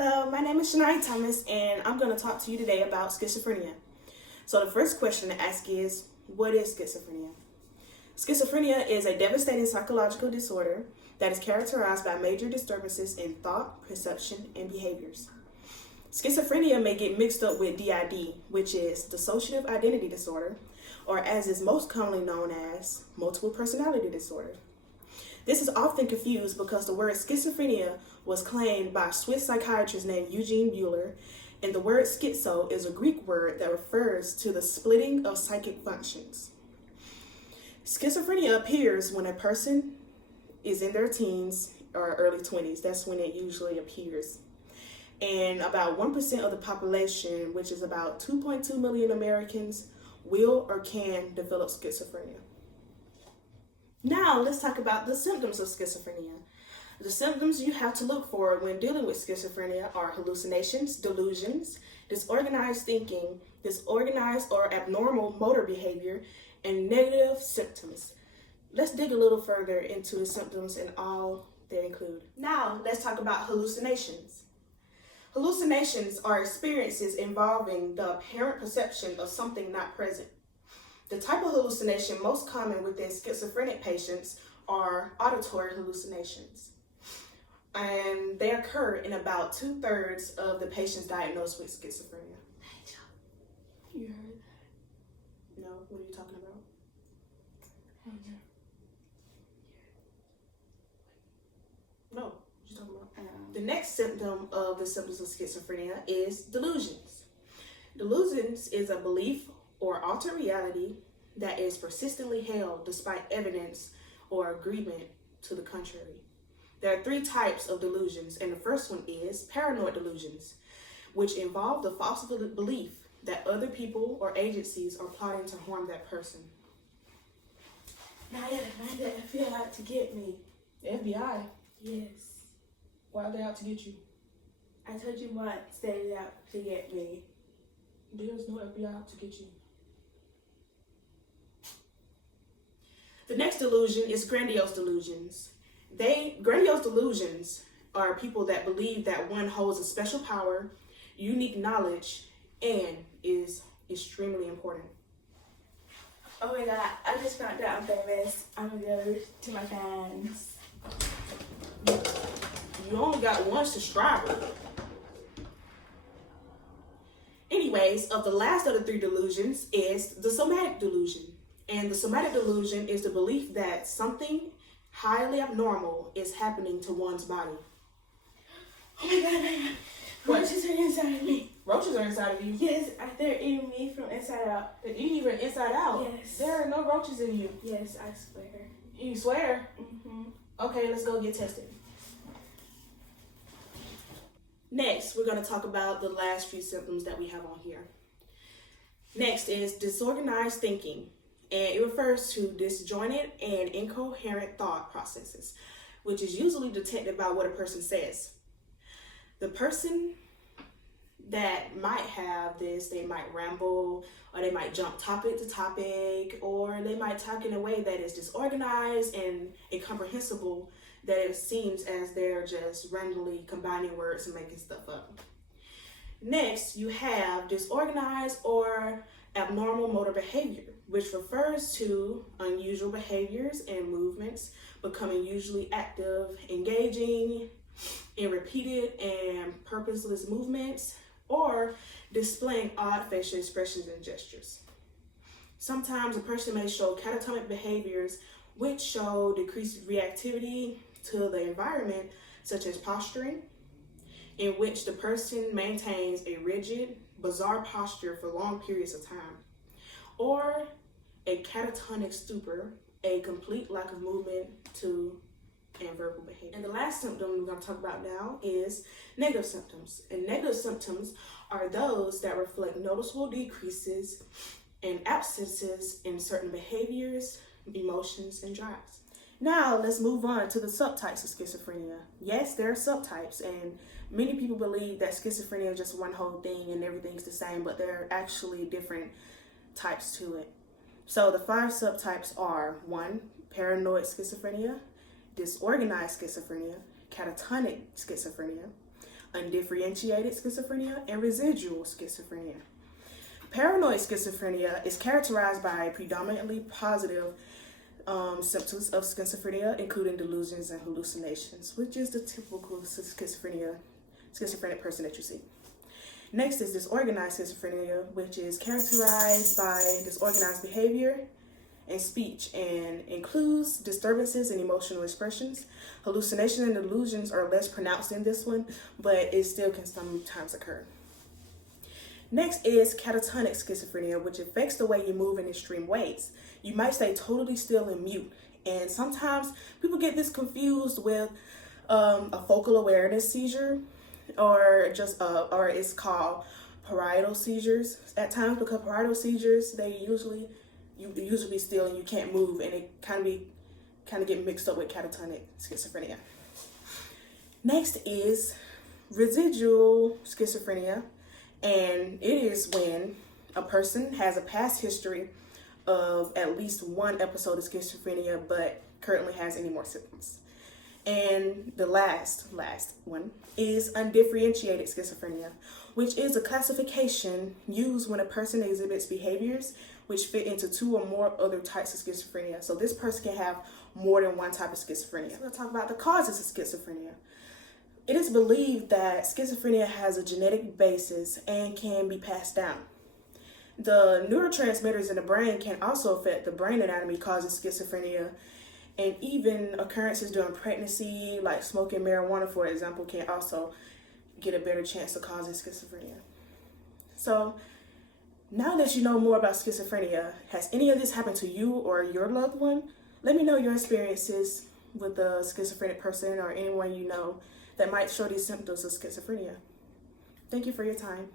Hello, my name is Shania Thomas, and I'm going to talk to you today about schizophrenia. So the first question to ask is, what is schizophrenia? Schizophrenia is a devastating psychological disorder that is characterized by major disturbances in thought, perception, and behaviors. Schizophrenia may get mixed up with DID, which is dissociative identity disorder, or as is most commonly known as multiple personality disorder. This is often confused because the word schizophrenia was claimed by a Swiss psychiatrist named Eugene Buehler, and the word schizo is a Greek word that refers to the splitting of psychic functions. Schizophrenia appears when a person is in their teens or early 20s. That's when it usually appears. And about 1% of the population, which is about 2.2 million Americans, will or can develop schizophrenia. Now, let's talk about the symptoms of schizophrenia. The symptoms you have to look for when dealing with schizophrenia are hallucinations, delusions, disorganized thinking, disorganized or abnormal motor behavior, and negative symptoms. Let's dig a little further into the symptoms and all they include. Now, let's talk about hallucinations. Hallucinations are experiences involving the apparent perception of something not present. The type of hallucination most common within schizophrenic patients are auditory hallucinations. And they occur in about 2/3 of the patients diagnosed with schizophrenia. You heard that? No, what are you talking about? No, what are you talking about? The next symptom of the symptoms of schizophrenia is delusions. Delusions is a belief or altered reality that is persistently held despite evidence or agreement to the contrary. There are 3 types of delusions, and the first one is paranoid delusions, which involve the false belief that other people or agencies are plotting to harm that person. Now I gotta find the FBI out to get me. The FBI? Yes. Why are they out to get you? I told you once they were out to get me. There's no FBI out to get you. The next delusion is grandiose delusions. Grandiose delusions are people that believe that one holds a special power, unique knowledge, and is extremely important. Oh my god, I just found out I'm famous. I'm gonna go to my fans. You only got one subscriber. Anyways, of the last of the 3 delusions is the somatic delusion. And the somatic delusion is the belief that something highly abnormal is happening to one's body. Oh my god, roaches are inside of me. Roaches are inside of you? Yes, they're eating me from inside out. They're eating you from inside out? Yes. There are no roaches in you. Yes, I swear. You swear? Mm-hmm. Okay, let's go get tested. Next, we're going to talk about the last few symptoms that we have on here. Next is disorganized thinking, and it refers to disjointed and incoherent thought processes, which is usually detected by what a person says. The person that might have this, they might ramble, or they might jump topic to topic, or they might talk in a way that is disorganized and incomprehensible, that it seems as they're just randomly combining words and making stuff up. Next, you have disorganized or abnormal motor behavior, which refers to unusual behaviors and movements, becoming usually active, engaging in repeated and purposeless movements, or displaying odd facial expressions and gestures. Sometimes a person may show catatonic behaviors, which show decreased reactivity to the environment, such as posturing, in which the person maintains a rigid, bizarre posture for long periods of time, or a catatonic stupor, a complete lack of movement to and verbal behavior. And the last symptom we're going to talk about now is negative symptoms. And negative symptoms are those that reflect noticeable decreases and absences in certain behaviors, emotions, and drives. Now, let's move on to the subtypes of schizophrenia. Yes, there are subtypes, and many people believe that schizophrenia is just one whole thing and everything's the same, but there are actually different types to it. So the 5 subtypes are 1, paranoid schizophrenia, disorganized schizophrenia, catatonic schizophrenia, undifferentiated schizophrenia, and residual schizophrenia. Paranoid schizophrenia is characterized by predominantly positive symptoms of schizophrenia, including delusions and hallucinations, which is the typical schizophrenic person that you see. Next is disorganized schizophrenia, which is characterized by disorganized behavior and speech and includes disturbances in emotional expressions. Hallucinations and delusions are less pronounced in this one, but it still can sometimes occur. Next is catatonic schizophrenia, which affects the way you move in extreme ways. You might stay totally still and mute, and sometimes people get this confused with a focal awareness seizure, or or it's called parietal seizures at times, because parietal seizures, you usually be still and you can't move, and it kind of get mixed up with catatonic schizophrenia. Next is residual schizophrenia, and it is when a person has a past history of at least one episode of schizophrenia but currently has any more symptoms. And the last one is undifferentiated schizophrenia, which is a classification used when a person exhibits behaviors which fit into two or more other types of schizophrenia. So this person can have more than one type of schizophrenia. So we'll talk about the causes of schizophrenia. It is believed that schizophrenia has a genetic basis and can be passed down. The neurotransmitters in the brain can also affect the brain anatomy, causing schizophrenia, and even occurrences during pregnancy, like smoking marijuana, for example, can also get a better chance of causing schizophrenia. So now that you know more about schizophrenia, has any of this happened to you or your loved one? Let me know your experiences with a schizophrenic person or anyone you know that might show these symptoms of schizophrenia. Thank you for your time.